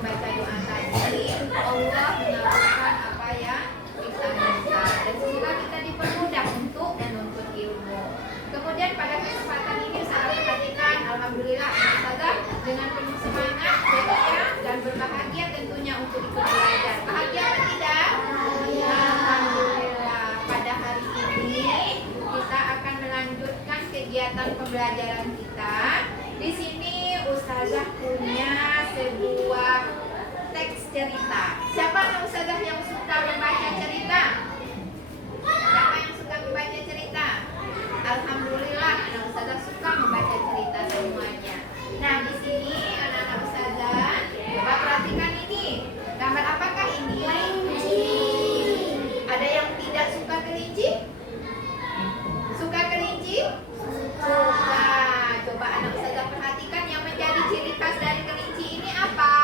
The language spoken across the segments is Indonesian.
membaca doa tadi, Allah mengabulkan apa yang kita minta dan semoga kita dipermudah untuk menuntut ilmu. Kemudian pada kesempatan ini saya perhatikan, alhamdulillah Ustazah dengan penuh semangat, ceria dan berbahagia tentunya untuk ikut belajar. Bahagia atau tidak? Alhamdulillah. Pada hari ini kita akan melanjutkan kegiatan pembelajaran kita. Di sini Ustazah punya sebuah teks cerita. Siapa anak Ustazah yang suka membaca cerita? Siapa yang suka membaca cerita? Alhamdulillah anak Ustazah suka membaca cerita semuanya. Nah, di sini anak-anak Ustazah, coba perhatikan ini. Gambar apakah ini? Ada yang tidak suka kelinci? Suka kelinci? Suka. Coba anak Ustazah perhatikan yang menjadi ciri khas dari kelinci ini apa?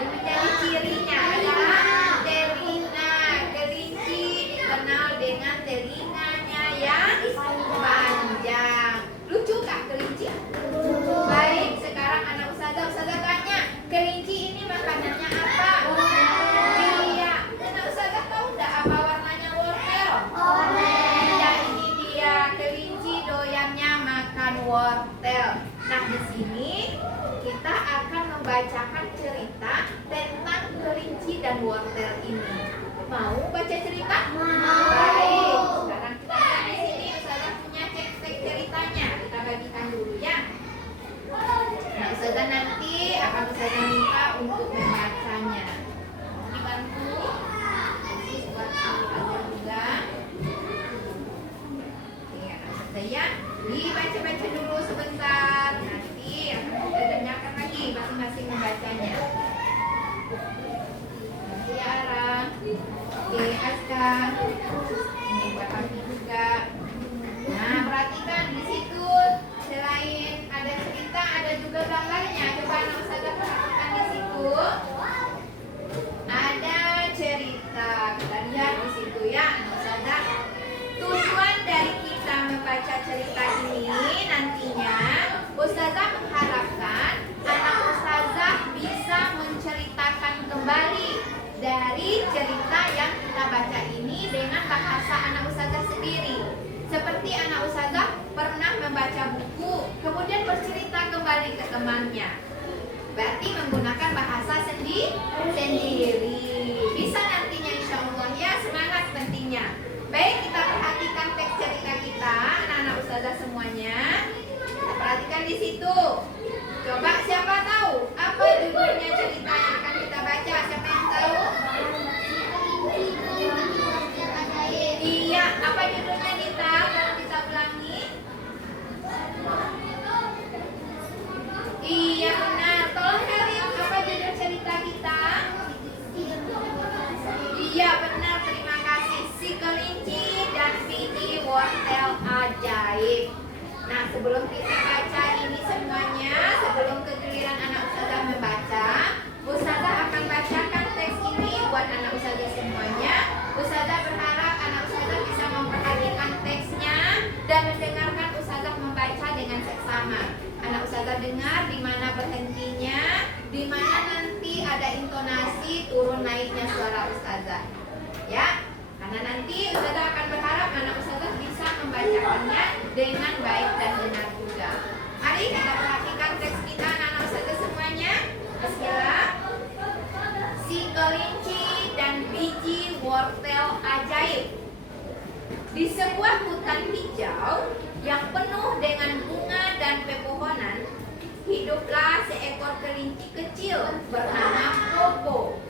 Yang menjadi cirinya adalah telinga. Kelinci dikenal dengan telinganya yang panjang. Lucu kah kelinci? Baik, sekarang anak Ustazah tanya, kelinci ini makanannya apa? Iya. Anak Ustazah tahu enggak apa warnanya wortel? Ya, ini dia, kelinci doyannya makan wortel. Nah, di sini kita akan membacakan cerita tentang kelinci dan wortel ini. Mau baca cerita? Baik. Sekarang kita lihat di sini Ustazah punya teks ceritanya. Kita bagikan dulu ya. Nah, Ustazah nanti akan Ustazah minta untuk membacanya. Dibantu. Buat Ustazah juga. Ya, Ustazah ya. Dibaca-baca dulu sebentar. Nanti akan kita dengarkan lagi masing-masing membacanya. Tiara, oke, Aska, ini buat Abi juga. Nah, perhatikan di situ selain ada cerita, ada juga gambarnya. Coba anak Ustazah perhatikan di situ. Ada cerita. Kita lihat di situ ya, anak Ustazah. Tujuan dari kita membaca cerita ini nantinya Ustazah mengharapkan anak Ustazah bisa menceritakan kembali dari cerita yang kita baca ini dengan bahasa anak Ustazah sendiri. Seperti anak Ustazah pernah membaca buku, kemudian bercerita kembali ke temannya. Berarti menggunakan bahasa sendiri. Bisa nantinya insya Allah ya, semangat pentingnya. Baik, kita perhatikan teks cerita kita, anak-anak Ustazah semuanya. Kita perhatikan di situ. Coba siapa tahu apa judulnya cerita yang akan kita baca? Siapa yang tahu? Iya, apa judulnya Nita? Kalau bisa ulangi. Iya benar. Tolong Helin, apa judul cerita kita? Iya benar, terima kasih. Si kelinci dan biji wortel ajaib. Nah, sebelum kita baca ini semuanya, sebelum kegiliran anak Ustazah membaca, Ustazah akan bacakan teks ini buat anak Ustazah semuanya. Ustazah berharap anak Ustazah bisa memperhatikan teksnya dan mendengarkan Ustazah membaca dengan seksama. Anak Ustazah dengar di mana berhentinya, di mana nanti ada intonasi turun naiknya suara Ustazah. Ya, karena nanti Ustazah akan berharap anak Ustazah bisa membacakannya dengan baik dan benar juga. Mari kita perhatikan teks kita anak-anak Ustazah semuanya. Bismillah. Si kelinci dan biji wortel ajaib. Di sebuah hutan hijau yang penuh dengan bunga dan pepohonan, hiduplah seekor kelinci kecil bernama Popo.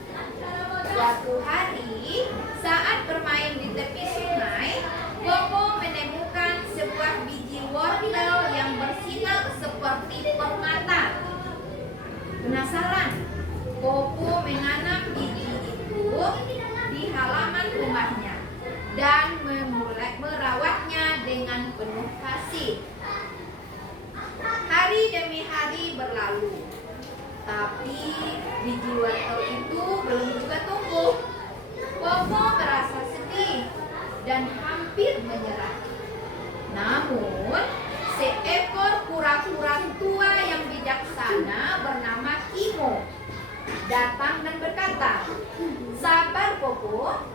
Suatu hari, saat bermain di tepi sungai, Popo menemukan sebuah biji wortel yang bersinar seperti permata. Penasaran, Popo menanam biji itu di halaman rumahnya dan merawatnya dengan penuh kasih. Hari demi hari berlalu, tapi biji wortel itu belum juga tumbuh. Popo merasa sedih dan hampir menyerah. Namun, seekor kura-kura tua yang bijaksana bernama Kimo datang dan berkata, sabar Popo,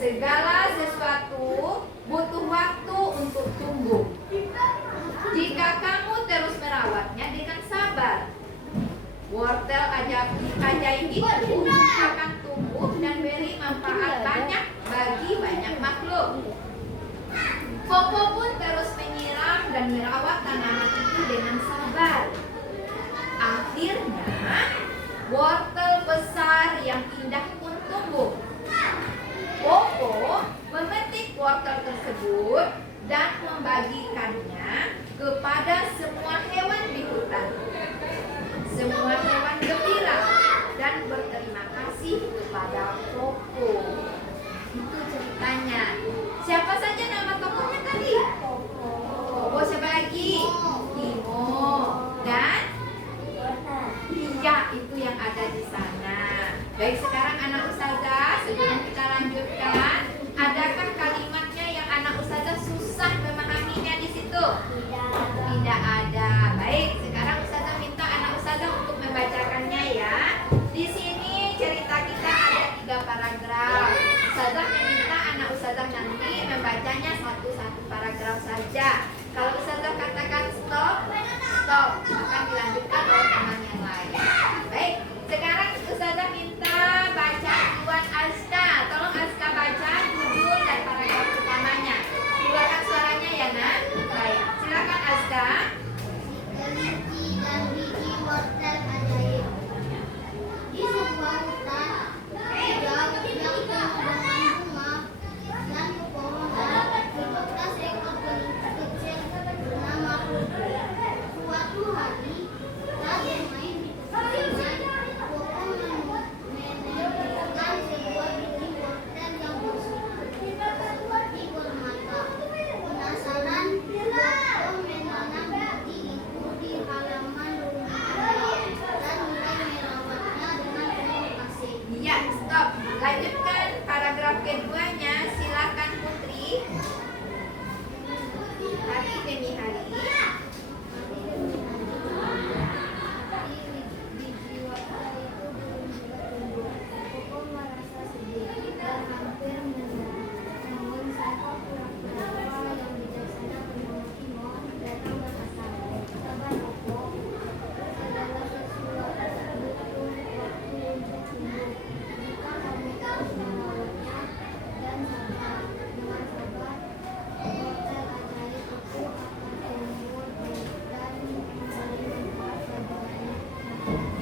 segala sesuatu butuh waktu untuk tumbuh. Jika kamu terus merawatnya dengan sabar, wortel ajaib itu akan tumbuh dan beri manfaat banyak bagi banyak makhluk. Popo pun terus menyiram dan merawat tanaman itu dengan sabar. Akhirnya, wortel besar yang indah pun tumbuh. Popo memetik wortel tersebut dan membagikannya kepada semua hewan di hutan. Semua hewan gembira dan berterima kasih kepada Popo. Itu ceritanya. Siapa saja nama tokohnya tadi? Popo, siapa lagi? Timo. Dan iya, itu yang ada di sana. Baik, sekarang anak ustazah, sebelum kita lanjutkan, adakah kalimatnya yang anak ustazah susah memahaminya di situ? Tidak ada. Baik, sekarang ustazah minta anak ustazah untuk membacakannya ya. Di sini cerita kita ada 3 paragraf. Ustazah meminta anak ustazah nanti membacanya satu-satu paragraf saja. Kalau ustazah katakan stop, stop, akan dilanjutkan oleh teman yang lain. Baik, sekarang ustazah minta baca Iwan Aska. Tolong Aska baca judul dan paragraf utamanya. Keluarkan suaranya ya nak. Baik, silakan Aska. Kelinci dan biji wortel ajaib. Di sebuah hutan hijau yang penuh dengan bunga dan pepohonan, hiduplah seekor kelinci kecil bernama Putri. Suatu hari, saat bermain di tepi sungai, Popo menemukan sebuah biji wortel yang busuk seperti permata. Penasaran, Popo menanam biji itu di halaman rumahnya dan mulai merawatnya dengan penuh kasih. Ya, stop. Lanjutkan paragraf keduanya. Silakan Putri. Hari demi hari. Biji wortel itu belum juga tumbuh. Popo merasa sedih dan hampir menyerah. Namun seekor kura-kura yang bijaksana bernama Timo datang berkata, sabar Popo, segala sesuatu butuh waktu untuk tumbuh. Jika kamu terus merawatnya dan sabar, dengan sabar, wortel ajaib itu akan tumbuh dan memberi manfaat bagi banyak.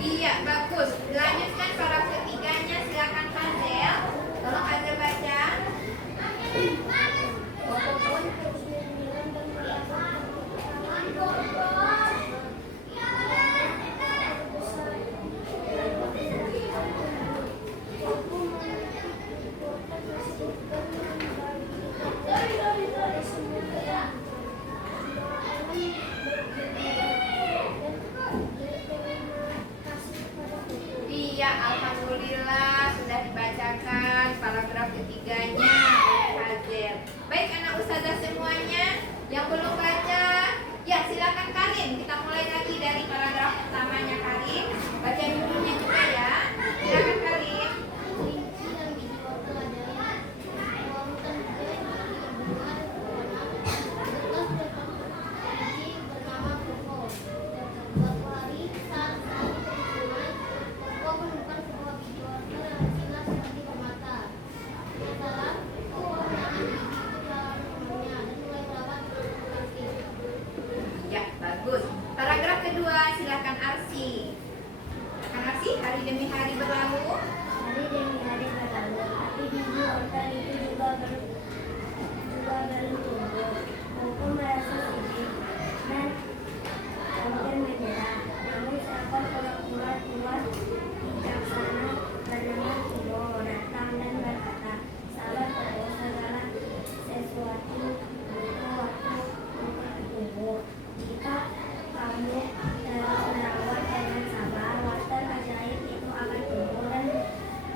Iya, bagus. Lanjutkan paragraf ketiganya. Silakan Hazel. Tolong Hazel baca. Popo pun terus menyiram dan merawat Popo memetik wortel tersebut dan membagikannya kepada semua hewan. Semua hewan bergembira dan berterima kasih kepada Popo. Iya, alhamdulillah sudah dibacakan paragraf ketiganya oleh Hazel. Baik anak ustazah semuanya yang belum baca, ya silakan Karin. Kita mulai lagi dari paragraf pertamanya Karin. Baca judulnya juga ya. Silakan Karin. Kelinci dan biji wortel ajaib. Sebuah hutan hijau yang diberi bunga dan pepohonan. Hiduplah seekor kelinci bernama Popo. Suatu hari, saat bermain di tepi sungai, Popo menemukan sebuah biji wortel yang bersinar seperti permata. Penasaran, Popo menanam biji itu di halaman rumahnya dan mulai merawat dengan kasih. Ya, bagus. Paragraf kedua silakan Arsi. Silakan Arsi, hari demi hari berlalu. Hari demi hari berlalu, tapi biji wortel itu juga belum tumbuh. Popo merasa sedih dan hampir menyerah. Namun seekor kura-kura tua bijaksana bernama Timo datang dan berkata, sabar Popo, segala sesuatu butuh waktu untuk tumbuh. Jika kamu terus merawat dengan sabar, wortel ajaib itu akan tumbuh dan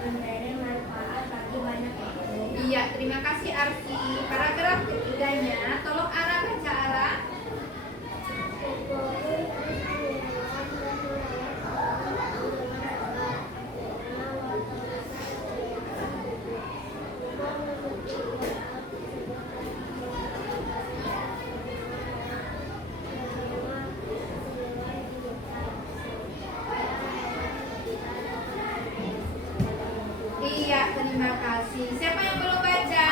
memberi manfaat bagi banyak makhluk. Iya, terima kasih Arsi. Paragraf ketiganya, tolong Ara baca Ara. Popo pun terus merawat dan merawat kasih. Siapa yang belum baca?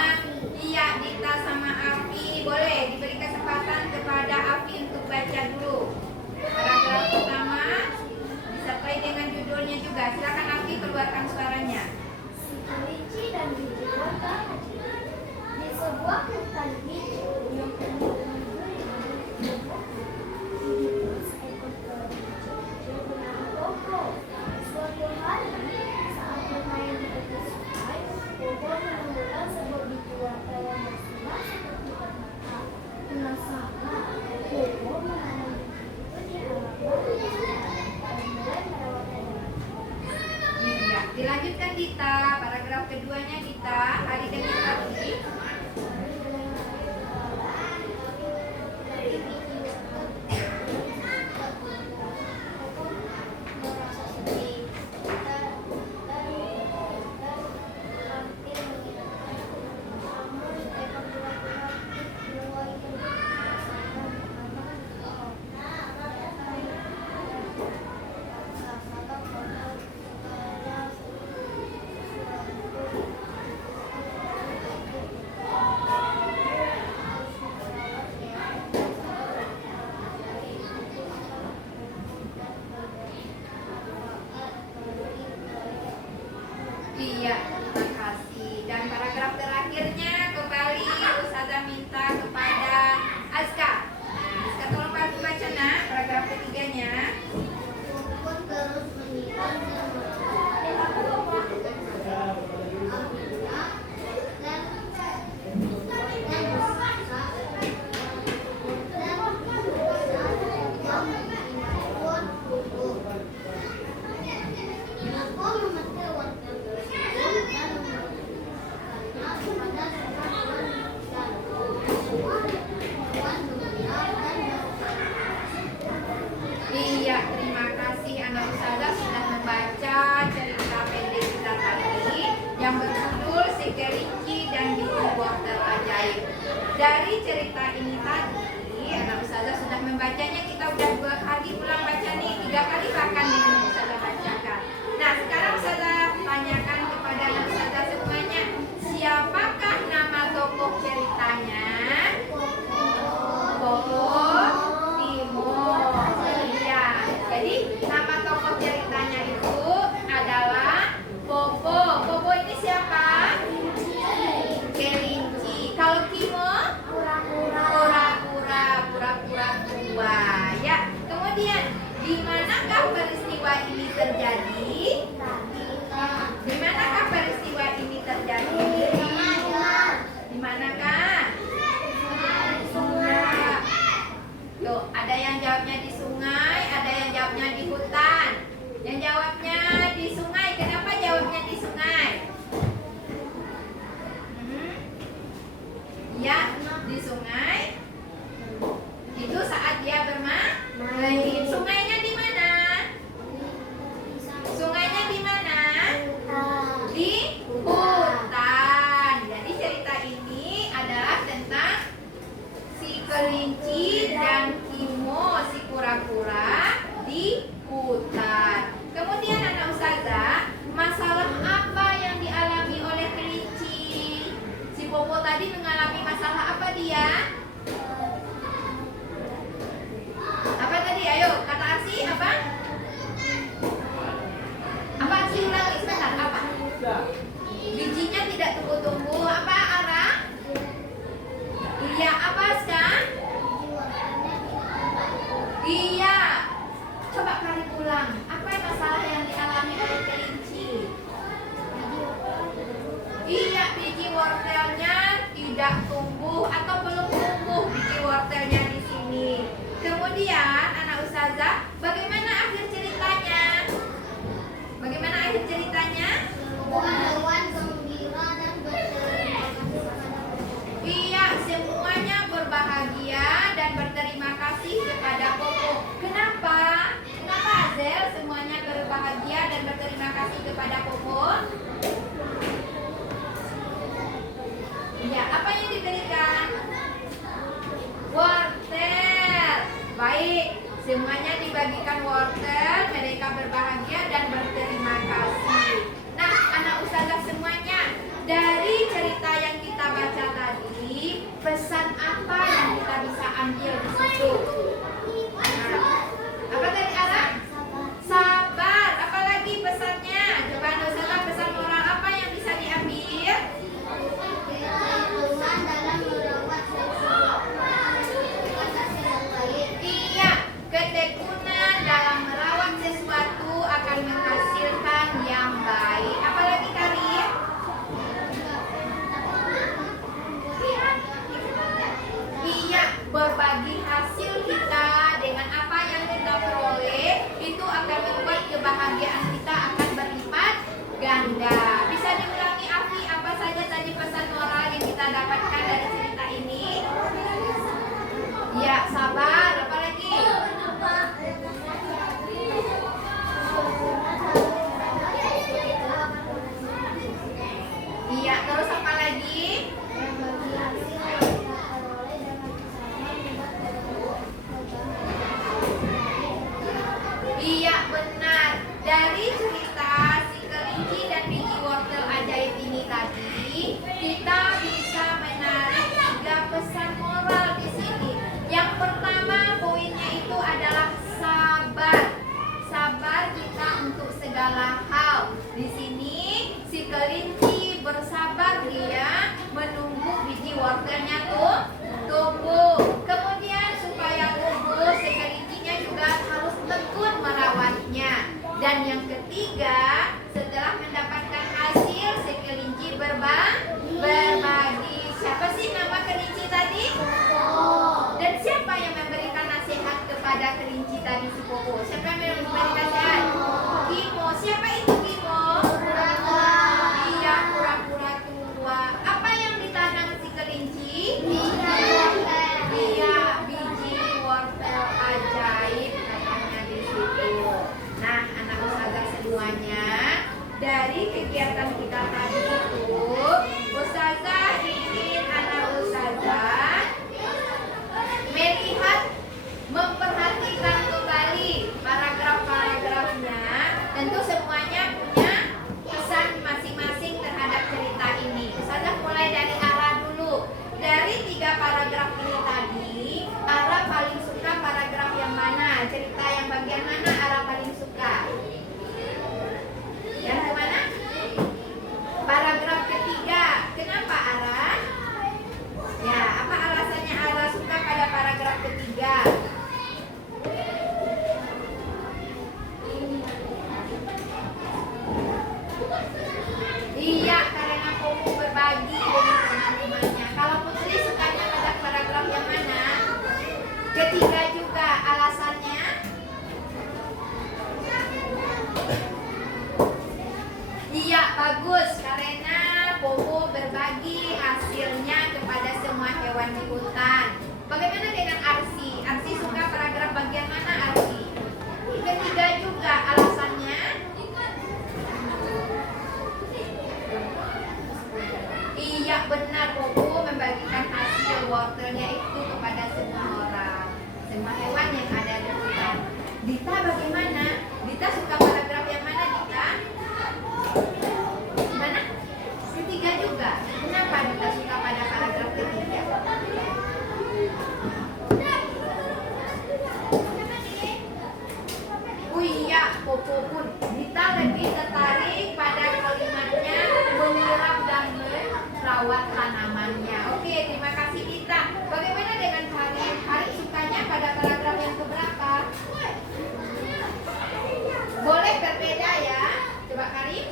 Iya, Dita sama Afi. Boleh diberi kesempatan kepada Afi untuk baca dulu. Paragraf pertama disertai dengan judulnya juga. Silakan Afi keluarkan suaranya. Si kelinci dan biji wortel. Di sebuah hutan hijau yang penuh dengan duri-duri, hidup seekor kelinci yang bernama Koko. Suatu hari, saat bermain di tepi sungai, Koko menemukan sebuah biji wortel yang bersinar seperti permata. Penasaran, Koko menanam biji itu di halaman dan mulai merawatnya dengan Iya, dilanjutkan Dita. Paragraf keduanya Dita. Hari demi hari. Iya, terima kasih. Dan paragraf terakhirnya kembali Ustazah minta kepada Aska. Aska tolong bantu baca nak paragraf ketiganya. Pun terus menyiram dan Iya, terima kasih anak Ustazah sudah membaca cerita pendek kita tadi yang berjudul Si Kelinci dan Biji Wortel Ajaib. Dari cerita ini tadi, anak Ustazah sudah membacanya. Kita udah 2 kali ulang baca nih, 3 kali bahkan dengan Ustazah bacakan. Nah, sekarang Ustazah tanyakan kepada anak Ustazah semuanya, siapakah nama tokoh ceritanya? Popo Timur. Iya. Jadi nama tokoh ceritanya itu adalah Popo. Popo ini siapa? Kelinci. Kalau Kimo? Kura-kura. Pura-pura tua. Ya. Kemudian di manakah peristiwa ini terjadi? Di manakah peristiwa ini terjadi? Di manakah? Sungai. Yuk, ada yang jawabnya di sungai, ada yang jawabnya di hutan. Yang jawabnya di sungai, kenapa jawabnya di sungai? Ya, di sungai. Itu saat dia bermain. Sungainya di mana? Sungainya di mana? Di hutan. Jadi cerita ini adalah tentang si kelinci dan Kimo, si kura-kura di hutan. Kemudian anak Ustazah, masalah apa yang dialami oleh kelinci? Si Popo tadi mengalami masalah apa dia? Apa tadi? Ayo, kata Arsi apa? Apa Arsi ulangi sebentar? Apa? Bijinya tidak tumbuh-tumbuh. Apa Ara? Iya, apa sekarang? Iya. Coba kalian ulang. Apa masalah yang dialami oleh kelinci? Iya, biji wortelnya tidak tumbuh atau belum tumbuh biji wortelnya di sini. Kemudian anak Ustazah, bagaimana akhir ceritanya? Bagaimana akhir ceritanya? hewan gembira dan berterima kasih kepada Iya, semuanya berbahagia dan berterima kasih kepada Popo. Kenapa? Kenapa Azel semuanya berbahagia dan berterima kasih kepada Popo? Iya, apa yang diberikan? Wortel. Baik, semuanya dibagikan wortel, mereka berbahagia dan berterima kasih. Nah, anak Ustazah semuanya, dari bisa ambil di situ. Nah, apa tadi Ara? Sabar. Apalagi pesannya? Coba Anak Ustazah pesan moral apa yang bisa diambil? Ketekunan dalam merawat Iya, ketekunan dalam merawat sesuatu akan menghasilkan yang baik. Apalagi Karim? Iya, berbagi hasil kita dengan apa yang kita peroleh itu akan membuat kebahagiaan kita akan berlipat ganda. Bisa diulangi Afi apa saja tadi pesan moral yang kita dapatkan dari cerita ini? Ya, sabar. Apalagi? Iya, terus apa lagi? Iya, benar. Dari cerita si kelinci dan biji wortel ajaib ini tadi, kita bisa menarik 3 pesan moral di sini. Yang pertama, poinnya itu adalah sabar. Sabar kita untuk segala hal. Di sini si kelinci bersabar, dia menunggu biji wortelnya tumbuh. Kemudian supaya tumbuh, si kelincinya juga harus tekun merawatnya. Dan yang ketiga, setelah mendapatkan hasil, si kelinci berbagi. Siapa sih nama kelinci tadi? Dan siapa yang memberikan nasihat kepada kelinci tadi, si Popo? Siapa yang memberikan nasihat? Kimo. Siapa itu Kimo? Iya, pura-pura tua. Apa yang ditanam si kelinci? Iya, biji wortel ajaib katanya di situ. Nah, anak ustazah semuanya, dari kegiatan kita tadi itu, ustazah ingin anak ustazah melihat, memperhatikan kembali paragraf-paragrafnya. Tentu semuanya punya pesan masing-masing terhadap cerita ini. Ustazah mulai dari Ara dulu. Dari 3 paragraf ini tadi, Ara paling suka paragraf yang mana? Cerita yang bagian mana Ara paling suka? Yang mana? Paragraf ketiga. Kenapa Ara? Ya, apa alasannya Ara suka pada paragraf ketiga? Iya, karena Popo berbagi dengan teman-temannya. Kalau Putri sukanya pada paragraf yang mana? Ketiga juga. Alasannya? Iya, bagus. Karena Popo berbagi hasilnya kepada semua hewan di hutan. Bagaimana dengan Arsi? Arsi suka paragraf bagian mana Arsi? Ketiga juga. Alasannya? Iya, benar. Popo membagikan hasil wortelnya itu kepada semua orang, semua hewan yang ada di hutan. Dita bagaimana? Dita suka paragraf yang mana Dita? Mana? Ketiga juga. Kenapa Dita suka pada paragraf ketiga? Oh iya, Popo pun. Dita lebih tertarik pada kalimatnya menyiram dan merawat tanamannya. Oke, terima kasih Dita. Bagaimana dengan Karim? Karim sukanya pada paragraf yang keberapa? Boleh berbeda ya. Coba Karim.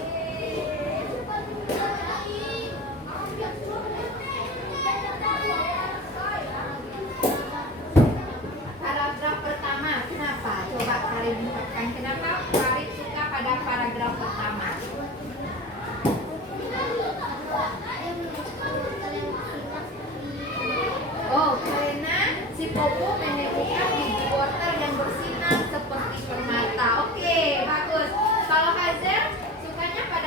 Paragraf pertama, kenapa? Coba Karim ungkapkan kenapa Karim suka pada paragraf pertama. Oh, karena si Popo menemukan biji wortel yang bersinar seperti permata. Oke, bagus. Kalau Hazel sukanya pada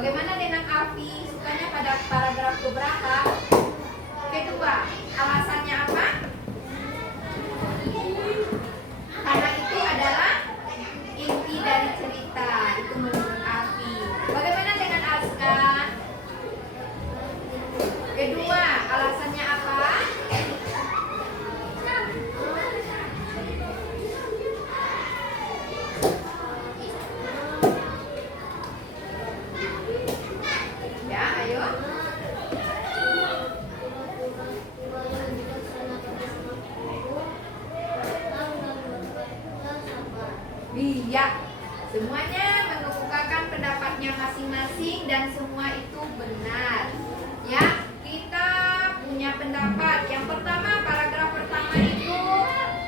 Bagaimana dengan Alfi? Sukanya pada paragraf keberapa? Kedua. Alasannya apa? Karena itu adalah inti dari cerita. Itu menurut Alfi. Bagaimana dengan Aska? Kedua. Alasannya apa? Ya, ayo. Iya, semuanya mengemukakan pendapatnya masing-masing dan semua itu benar. Ya, kita punya pendapat. Yang pertama, paragraf pertama itu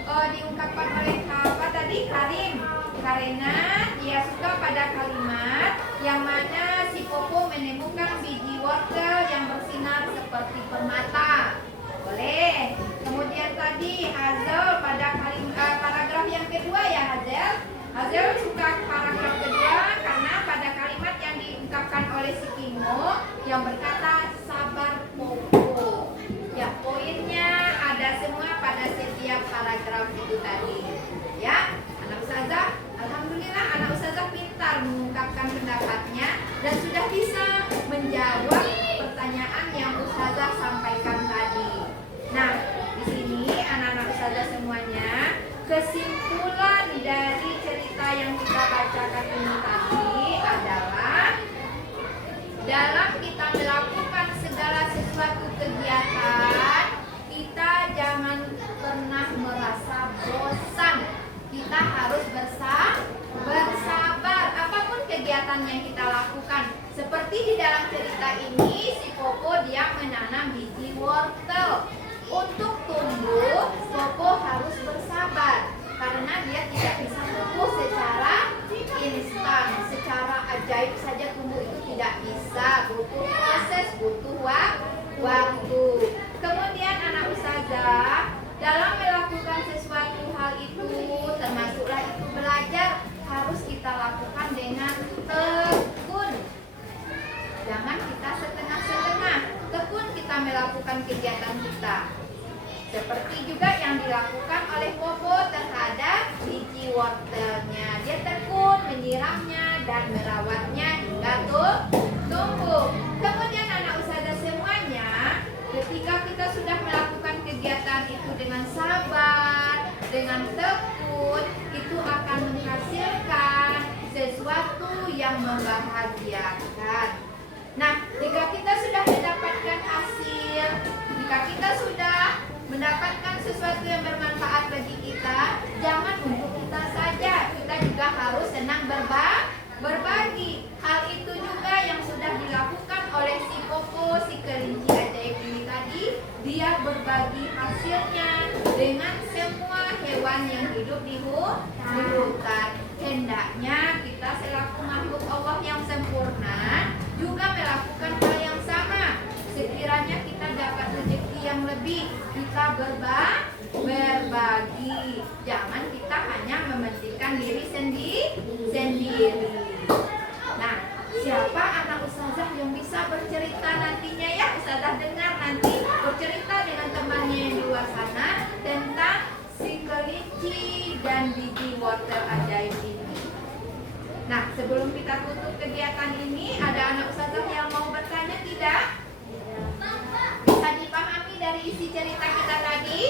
diungkapkan oleh apa tadi? Karim. Karena dia suka pada kalimat yang mana si Popo menemukan biji wortel yang bersinar seperti permata. Boleh. Kemudian tadi Hazel pada paragraf yang kedua ya Hazel. Hazel suka paragraf kedua karena pada kalimat yang diungkapkan oleh si Kimo yang berkata sabar Popo. Ya, poinnya ada semua pada setiap paragraf itu tadi. Ya, anak ustazah, alhamdulillah anak ustazah pintar mengungkapkan pendapatnya dan sudah bisa menjawab pertanyaan yang ustazah sampaikan tadi. Nah, di sini anak-anak ustazah semuanya, kesimpulan dari cerita yang kita bacakan ini tadi adalah dalam kita melakukan segala sesuatu kegiatan, kita jangan pernah merasa bosan. Kita harus bersabar apapun kegiatan yang kita lakukan. Seperti di dalam cerita ini, si Popo dia menanam biji wortel. Untuk tumbuh, Popo harus bersabar karena dia tidak bisa tumbuh secara instan, secara ajaib saja tumbuh itu tidak bisa, butuh proses, butuh waktu. Kemudian anak ustazah dalam melakukan sesuatu hal itu, termasuklah itu belajar, harus kita lakukan dengan tekun. Jangan kita setengah-setengah, tekun kita melakukan kegiatan kita. Seperti juga yang dilakukan oleh Popo terhadap biji wortelnya. Dia tekun menyiramnya dan merawatnya hingga tumbuh. Kemudian anak ustazah semuanya, ketika kita sudah melakukan kegiatan itu dengan sabar, dengan tekun, itu akan menghasilkan sesuatu yang membahagiakan. Nah, jika kita sudah mendapatkan hasil, jika kita sudah mendapatkan sesuatu yang bermanfaat bagi kita, jangan untuk kita saja, kita juga harus senang berbagi. Hal itu juga yang sudah dilakukan oleh si Popo, si kelinci ajaib ini tadi. Dia berbagi hasilnya dengan semua hewan yang hidup di hutan. Hendaknya kita selaku makhluk Allah yang sempurna juga melakukan hal yang sama. Sekiranya kita dapat rezeki yang lebih, kita berbagi. Jangan kita hanya mementingkan diri sendiri. Nah, siapa anak ustazah yang bisa bercerita nantinya ya? Ustazah dengar nanti bercerita dengan temannya yang di luar sana tentang si kelinci dan biji wortel ajaib ini. Nah, sebelum kita tutup kegiatan ini, ada anak ustazah yang mau bertanya tidak? Bisa dipahami dari isi cerita kita tadi?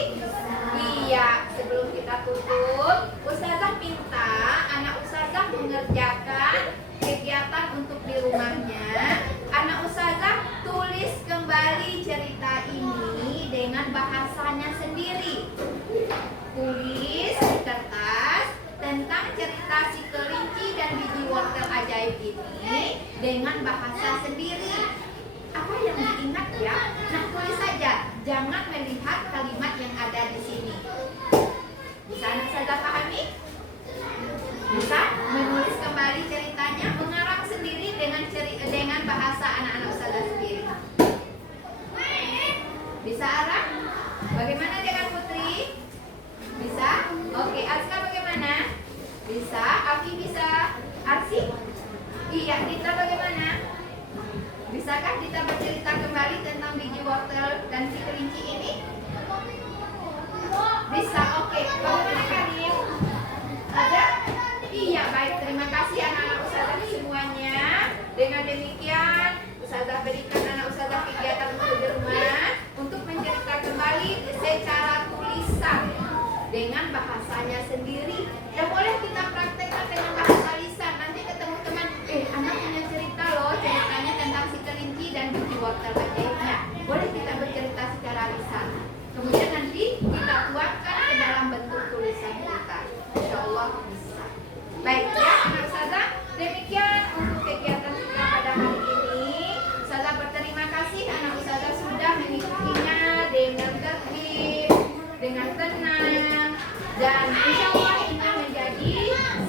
Iya, sebelum kita tutup, ustazah minta anak ustazah mengerjakan kegiatan untuk di rumahnya. Anak ustazah tulis kembali cerita ini dengan bahasanya sendiri. Tulis di kertas tentang cerita si kelinci dan biji wortel ajaib ini dengan bahasa sendiri. Apa yang diingat ya? Nah, tulis saja. Jangan melihat kalimat yang ada di sini. Bisa anak ustazah pahami? Bisa menulis kembali ceritanya, mengarang sendiri dengan bahasa anak-anak ustazah sendiri. Bisa Ara? Bagaimana dengan Putri? Bisa? Oke, Aska bagaimana? Bisa? Afi bisa? Arsi? Iya, Dita bagaimana? Bisa, oke. Bagaimana Karim? Ada? Iya, baik. Terima kasih anak-anak Ustazah semuanya. Dengan demikian, Ustazah berikan anak Ustazah kegiatan untuk di rumah untuk menceritakan kembali secara tulisan dengan bahasanya sendiri. Dan boleh kita praktekkan dengan bahasa lisan. Nanti ketemu teman, anak punya cerita loh, ceritanya tentang si kelinci dan biji wortel ajaibnya. Boleh kita bercerita secara lisan. Kemudian nanti kita tuangkan ke dalam bentuk tulisan kita. Insya Allah bisa. Baik ya anak Ustazah, demikian untuk kegiatan kita pada hari ini. Ustazah berterima kasih anak Ustazah sudah mengikutinya dengan tertib, dengan tenang, dan insya Allah ini menjadi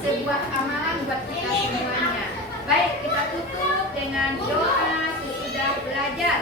sebuah amalan buat kita semuanya. Baik, kita tutup dengan doa sesudah belajar.